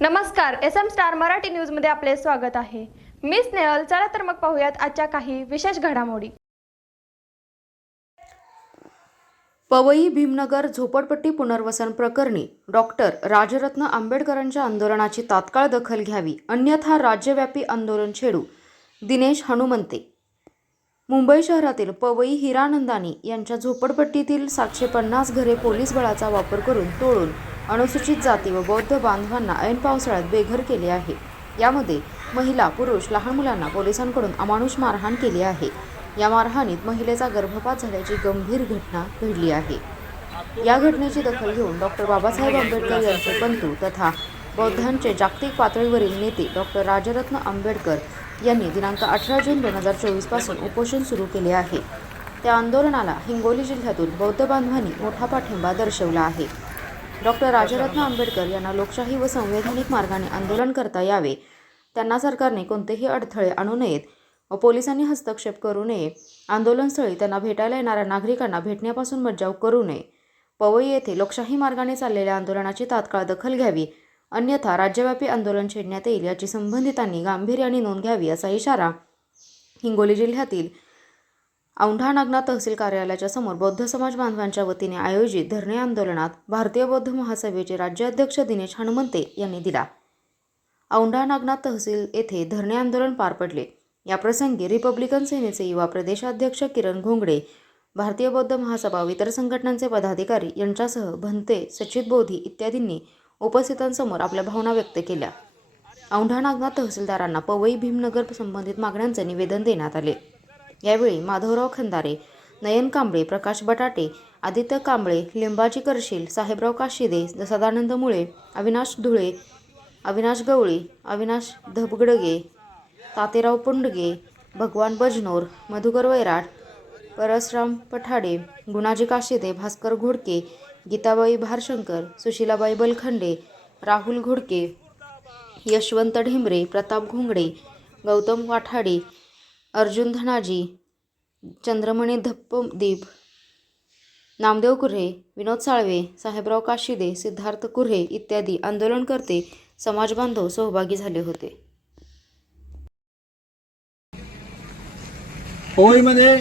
नमस्कार S M star Marathi न्यूजमध्ये आपले स्वागत आहे. मी स्नेहल चला तर मग पाहूयात आजच्या काही विशेष घडामोडी. पवई भीमनगर झोपडपट्टी पुनर्वसन प्रकरणी डॉक्टर राजरत्न आंबेडकरांच्या आंदोलनाची तात्काळ दखल घ्यावी अन्यथा राज्यव्यापी आंदोलन छेडू दिनेश हनुमंते. मुंबई शहरातील पवई हिरानंदानी यांच्या झोपडपट्टीतील सातशे पन्नास घरे पोलीस बळाचा वापर करून तोडून अनुसूचित जाती व बौद्ध बांधवांना ऐन पावसाळ्यात बेघर केले आहे. यामध्ये महिला पुरुष लहान मुलांना पोलिसांकडून अमानुष मारहाण केली आहे. या मारहाणीत महिलेचा गर्भपात झाल्याची गंभीर घटना घडली आहे. या घटनेची दखल घेऊन डॉक्टर बाबासाहेब आंबेडकर यांचे बंधू तथा बौद्धांचे जागतिक पातळीवरील नेते डॉक्टर राजरत्न आंबेडकर यांनी दिनांक अठरा जून दोन हजार चोवीसपासून उपोषण सुरू केले आहे. त्या आंदोलनाला हिंगोली जिल्ह्यातून बौद्ध बांधवांनी मोठा पाठिंबा दर्शवला आहे. डॉक्टर राजरत्न आंबेडकर यांना लोकशाही व संवैधानिक मार्गाने आंदोलन करता यावे. त्यांना सरकारने कोणतेही अडथळे आणू नयेत व पोलिसांनी हस्तक्षेप करू नये. आंदोलनस्थळी त्यांना भेटायला येणाऱ्या नागरिकांना भेटण्यापासून मज्जाव करू नये. पवई येथे लोकशाही मार्गाने चाललेल्या आंदोलनाची तात्काळ दखल घ्यावी. अन्यथा राज्यव्यापी आंदोलन छेडण्यात येईल याची संबंधितांनी गांभीर्याने नोंद घ्यावी असा इशारा हिंगोली जिल्ह्यातील औंढा नागनाथ तहसील कार्यालयाच्या समोर बौद्ध समाज बांधवांच्या वतीने आयोजित धरणे आंदोलनात भारतीय बौद्ध महासभेचे राज्याध्यक्ष दिनेश हनुमंते यांनी दिला. औंढा नागनाथ तहसील येथे धरणे आंदोलन पार पडले. याप्रसंगी रिपब्लिकन सेनेचे युवा प्रदेशाध्यक्ष किरण घोंगडे भारतीय बौद्ध महासभा इतर संघटनांचे पदाधिकारी यांच्यासह भंते सचित बोधी इत्यादींनी उपस्थितांसमोर आपल्या भावना व्यक्त केल्या. औंढा नागनाथ तहसीलदारांना पवई भीमनगर संबंधित मागण्यांचे निवेदन देण्यात आले. यावेळी माधवराव खंदारे नयन कांबळे प्रकाश बटाटे आदित्य कांबळे लिंबाजी करशील साहेबराव काशिदे सदानंद मुळे अविनाश धुळे अविनाश गवळी अविनाश धबगडगे तातेराव पुंडगे भगवान बजनोर मधुकर वैराट परसराम पठाडे गुणाजी काशिदे भास्कर घोडके गीताबाई भारशंकर सुशीलाबाई बलखंडे राहुल घोडके यशवंत ढेंबरे प्रताप घोंगडे गौतम वाठाडे अर्जुन धनाजी चंद्रमणी धप्पदीप नामदेव कुर्हे विनोद साळवे साहेबराव काशिदे सिद्धार्थ कुर्हे इत्यादी आंदोलनकर्ते समाजबांधव सहभागी झाले होते. पवईमध्ये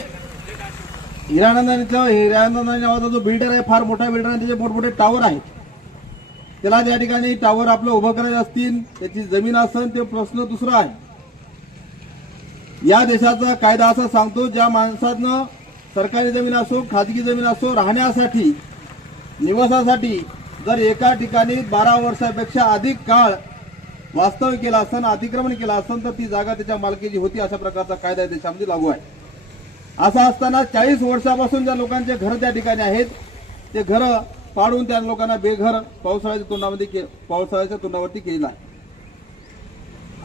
हिरानंदाने हिरानंदाने नावाचा जो बिल्डर आहे फार मोठा बिल्डर आहे त्याचे मोठमोठे टावर आहेत. त्याला ज्या ठिकाणी टावर आपलं उभं करायचे असतील त्याची जमीन असेल ते प्रश्न दुसरा आहे. या देशाचा कायदा असा सांगतो ज्या माणसानं सरकारी जमीन असो खाजगी जमीन असो राहण्यासाठी निवासासाठी जर एका ठिकाणी बारा वर्षापेक्षा अधिक काळ वास्तव्य केला असेल अतिक्रमण केलं असेल तर ती जागा त्याच्या मालकीची होती अशा प्रकारचा कायदा या देशामध्ये लागू आहे. असं असताना चाळीस वर्षापासून ज्या लोकांचे घर त्या ठिकाणी आहेत ते घर पाडून त्या लोकांना बेघर पावसाळ्याच्या तोंडामध्ये के- पावसाळ्याच्या तोंडावरती केलेलं आहे.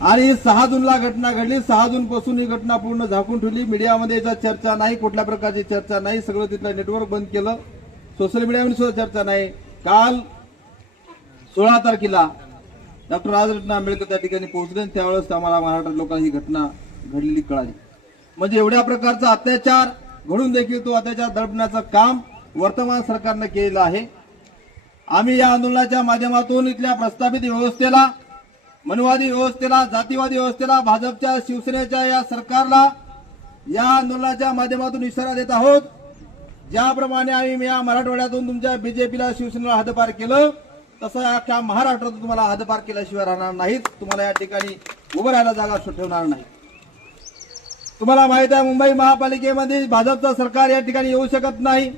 आणि सहा जूनला घटना घडली. सहा जून पासून ही घटना पूर्ण झाकून ठेवली. मीडियामध्ये याचा चर्चा नाही. कुठल्या प्रकारची चर्चा नाही. सगळं तिथलं नेटवर्क बंद केलं. सोशल मीडियामध्ये सुद्धा चर्चा नाही. काल सोळा तारखेला डॉक्टर राजरत्न आंबेडकर त्या ठिकाणी पोहोचले त्यावेळेस आम्हाला महाराष्ट्र लोकांना ही घटना घडलेली कळाली. म्हणजे एवढ्या प्रकारचा अत्याचार घडून देखील तो अत्याचार दडपण्याचं काम वर्तमान सरकारनं केलेलं आहे. आम्ही या आंदोलनाच्या माध्यमातून इथल्या प्रस्थापित व्यवस्थेला मनुवादी व्यवस्थेला जातीवादी व्यवस्थेला भाजपच्या शिवसेनेच्या या सरकारला या आंदोलनाच्या माध्यमातून इशारा देत आहोत. ज्याप्रमाणे आम्ही या मराठवाड्यातून तुमच्या बीजेपीला शिवसेनेला हद्दपार केलं तसं अख्ख्या महाराष्ट्रातून तुम्हाला हद्दपार केल्याशिवाय राहणार नाहीत. तुम्हाला या ठिकाणी उभं राहायला जागा सुटवणार नाही. तुम्हाला माहीत आहे मुंबई महापालिकेमध्ये भाजपचं सरकार या ठिकाणी येऊ शकत नाही.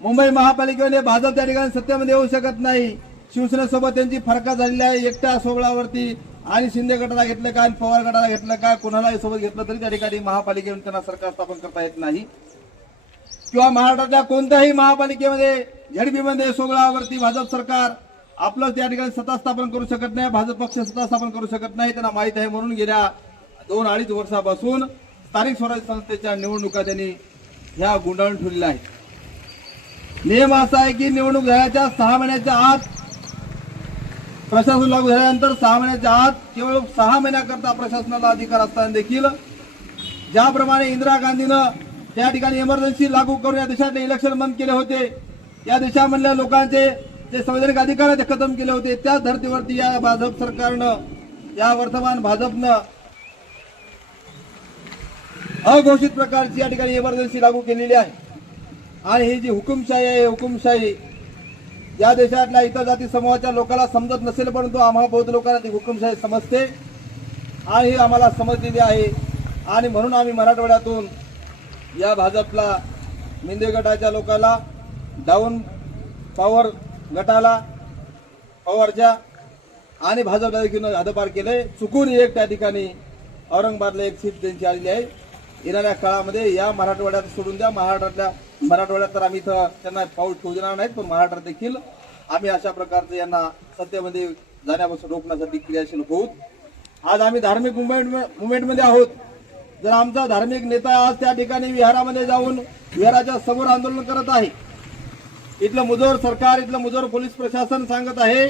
मुंबई महापालिकेमध्ये भाजप त्या ठिकाणी सत्तेमध्ये येऊ शकत नाही. शिवसेनेसोबत त्यांची फरका झालेली आहे. एकट्या सोहळावरती आणि शिंदे गटाला घेतलं काय आणि पवार गटाला घेतलं काय कोणालाही सोबत घेतलं तरी त्या ठिकाणी महापालिकेमध्ये त्यांना सरकार स्थापन करता येत नाही. किंवा महाराष्ट्रातल्या कोणत्याही महापालिकेमध्ये झडपीमध्ये सोहळावरती भाजप सरकार आपलं त्या ठिकाणी सत्ता स्थापन करू शकत नाही भाजप पक्ष सत्ता स्थापन करू शकत नाही त्यांना माहीत आहे म्हणून गेल्या दोन अडीच वर्षापासून स्थानिक स्वराज्य संस्थेच्या निवडणुका त्यांनी ह्या गुंडाळून ठेवलेल्या आहेत. नियम असा आहे की निवडणूक झाल्याच्या सहा महिन्याच्या आत प्रशासन लागू झाल्यानंतर सहा महिन्याच्या आत केवळ सहा महिन्याकरता प्रशासनाला अधिकार असताना देखील ज्याप्रमाणे इंदिरा गांधीनं त्या ठिकाणी इमर्जन्सी लागू करून या देशातले इलेक्शन बंद केले होते. या देशामधल्या लोकांचे जे संवैधानिक अधिकार आहेत ते खतम केले होते. त्याच धर्तीवरती या भाजप सरकारनं या वर्तमान भाजपनं अघोषित प्रकारची या ठिकाणी इमर्जन्सी लागू केलेली आहे. आणि ही जी हुकुमशाही आहे हुकुमशाही या देशातल्या इतर जाती समूहाच्या लोकांना समजत नसेल परंतु आम्हा बौद्ध लोकांना ती हुकुमशाही समजते. आणि ही आम्हाला समजलेली आहे. आणि म्हणून आम्ही मराठवाड्यातून या भाजपला मिंदे गटाच्या लोकाला डाऊन पॉवर गटाला पॉवरच्या आणि भाजपला देखील हदपार केले. चुकून एक त्या ठिकाणी औरंगाबादला एक सीट त्यांची आलेली आहे. येणाऱ्या काळामध्ये या मराठवाड्यात सोडून द्या. महाराष्ट्रातल्या मराठवाड्यात तर आम्ही इथं त्यांना पाऊल ठेवू देणार नाहीत पण महाराष्ट्रात देखील आम्ही अशा प्रकारचं यांना सत्तेमध्ये जाण्यापासून रोखण्यासाठी क्रियाशील होऊ. आज आम्ही धार्मिक मुवमेंट मुवमेंटमध्ये आहोत. जर आमचा धार्मिक नेता आज त्या ठिकाणी विहारामध्ये जाऊन विहाराच्या समोर आंदोलन करत आहे इथलं मुजोर सरकार इथलं मुजोर पोलीस प्रशासन सांगत आहे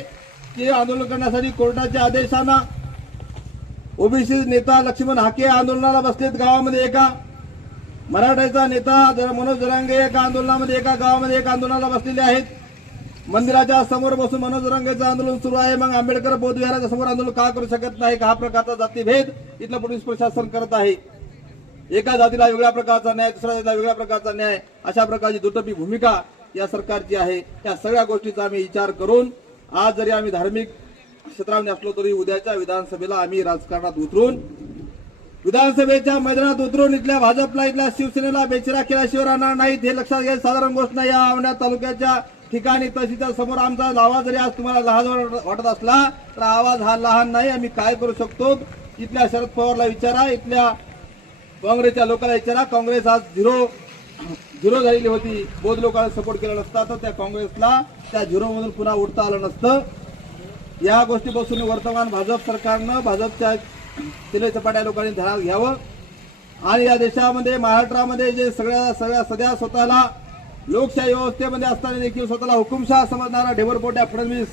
की आंदोलन करण्यासाठी कोर्टाच्या आदेशांना ओबीसी नेता लक्ष्मण हाके आंदोलनाला बसलेत गावामध्ये एका मराठ्याचा नेता जर मनोज जरांगे एका आंदोलनामध्ये एका गावामध्ये एक आंदोलनाला बसलेले आहेत मंदिराच्या समोर बसून मनोज जरांगेचं आंदोलन सुरू आहे मग आंबेडकर बोधविहाराच्या समोर आंदोलन का करू शकत नाही? का हा प्रकारचा जातीभेद इथलं पोलीस प्रशासन करत आहे. एका जातीला वेगळ्या प्रकारचा न्याय दुसऱ्या जातीला वेगळ्या प्रकारचा न्याय अशा प्रकारची दुटपी भूमिका या सरकारची आहे. त्या सगळ्या गोष्टीचा आम्ही विचार करून आज जरी आम्ही धार्मिक क्षेत्रामध्ये असलो तरी उद्याच्या विधानसभेला आम्ही राजकारणात उतरून विधानसभेच्या मैदानात उतरून इथल्या भाजपला इथल्या शिवसेनेला बेचिरा केल्याशिवाय राहणार नाहीत हे लक्षात घ्या साधारण गोष्ट नाही या आवण्या तालुक्याच्या ठिकाणी तहसीलच्या समोर आमचा आवाज जरी आज तुम्हाला लहान वाटत असला तर आवाज हा लहान नाही आम्ही काय करू शकतो? इथल्या शरद पवारला विचारा इथल्या काँग्रेसच्या लोकांना विचारा. काँग्रेस आज झिरो झिरो झालेली होती. बोध लोकांना सपोर्ट केला नसता तर त्या काँग्रेसला त्या झिरोमधून पुन्हा उठता आलं नसतं. या गोष्टीपासून वर्तमान भाजप सरकारनं भाजपच्या तिले चपाट्या लोकांनी धडा घ्यावं. आणि या देशामध्ये महाराष्ट्रामध्ये जे सगळ्या सगळ्या सध्या स्वतःला लोकशाही व्यवस्थेमध्ये असताना देखील स्वतःला हुकुमशाह समजणारा ढेबरपोट्या फडणवीस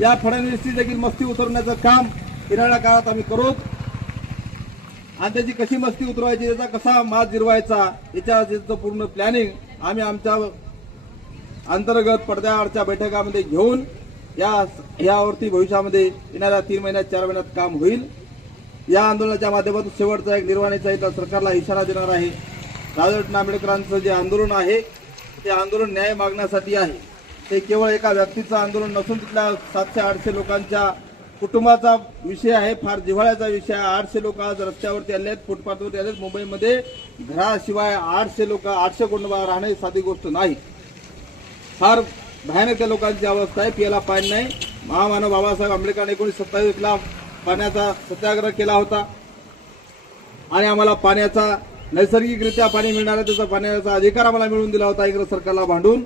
या फडणवीसची देखील मस्ती उतरवण्याचं काम येणाऱ्या काळात आम्ही करू. आणि त्याची कशी मस्ती उतरवायची त्याचा कसा मात जिरवायचा याच्या पूर्ण प्लॅनिंग आम्ही आमच्या अंतर्गत पडद्यावरच्या बैठकामध्ये घेऊन या यावरती भविष्यामध्ये येणाऱ्या तीन महिन्यात चार महिन्यात काम होईल. या आंदोलनाच्या माध्यमातून शेवटचा एक निर्वाणीचा इथं सरकारला इशारा देणार आहे. राजरत्न आंबेडकरांचं जे आंदोलन आहे ते आंदोलन न्याय मागण्यासाठी आहे. ते केवळ एका व्यक्तीचं आंदोलन नसून तिथल्या सातशे आठशे लोकांच्या कुटुंबाचा विषय आहे फार जिव्हाळ्याचा विषय आहे. आठशे लोक आज रस्त्यावरती आले आहेत फुटपाथवरती आले आहेत. मुंबईमध्ये घराशिवाय आठशे लोक आठशे कुटुंब राहणे साधी गोष्ट नाही. फार भयानक त्या लोकांची अवस्था आहे पियाला पाणी नाही. महामानव बाबासाहेब आंबेडकरांनी एकोणीसशे सत्तावीसला पाण्याचा सत्याग्रह केला होता. आणि आम्हाला पाण्याचा नैसर्गिकरित्या पाणी मिळणार आहे त्याचा पाण्याचा अधिकार आम्हाला मिळवून दिला होता इंग्रज सरकारला भांडून.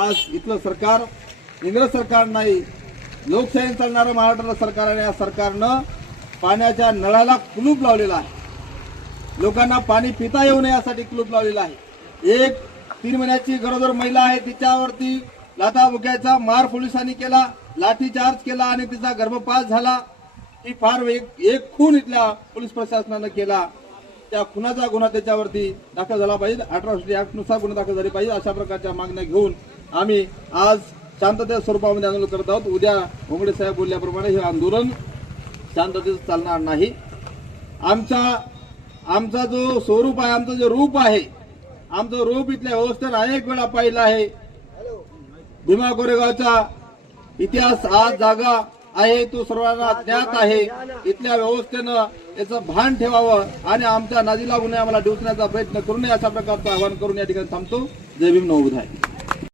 आज इथलं सरकार इंग्रज सरकार नाही लोकशाही चालणारं महाराष्ट्र सरकार आणि या सरकारनं पाण्याच्या नळाला कुलूप लावलेला आहे. लोकांना पाणी पिता येऊ नये यासाठी कुलूप लावलेला आहे. एक तीन महिन्याची गरोदर महिला आहे तिच्यावरती लाथा बुग्याचा मार पोलिसांनी केला लाठीचार्ज केला आणि तिचा गर्भपात झाला. ही फार एक एक खून इथल्या पोलीस प्रशासनानं केला. त्या खुनाचा गुन्हा त्याच्यावरती दाखल झाला पाहिजे. अठराशे ऍक्टनुसार गुन्हा दाखल झाले पाहिजे. अशा प्रकारच्या मागण्या घेऊन आम्ही आज शांततेच्या स्वरूपामध्ये आंदोलन करत आहोत. उद्या घोंगडे साहेब बोलल्याप्रमाणे हे आंदोलन शांततेचं चालणार नाही. आमचा आमचा जो स्वरूप आहे आमचं जे रूप आहे आमचं रूप इथल्या व्यवस्थेनं अनेक वेळा पाहिलं आहे. भीमा कोरेगावचा इतिहास आज जागा आहे तो सर्वांना ज्ञात आहे. इथल्या व्यवस्थेनं याचं भान ठेवावं आणि आमच्या नदीला लागू आम्हाला डिवचण्याचा प्रयत्न करू नये अशा प्रकारचं आवाहन करून या ठिकाणी थांबतो. जय भीम नवबुधाय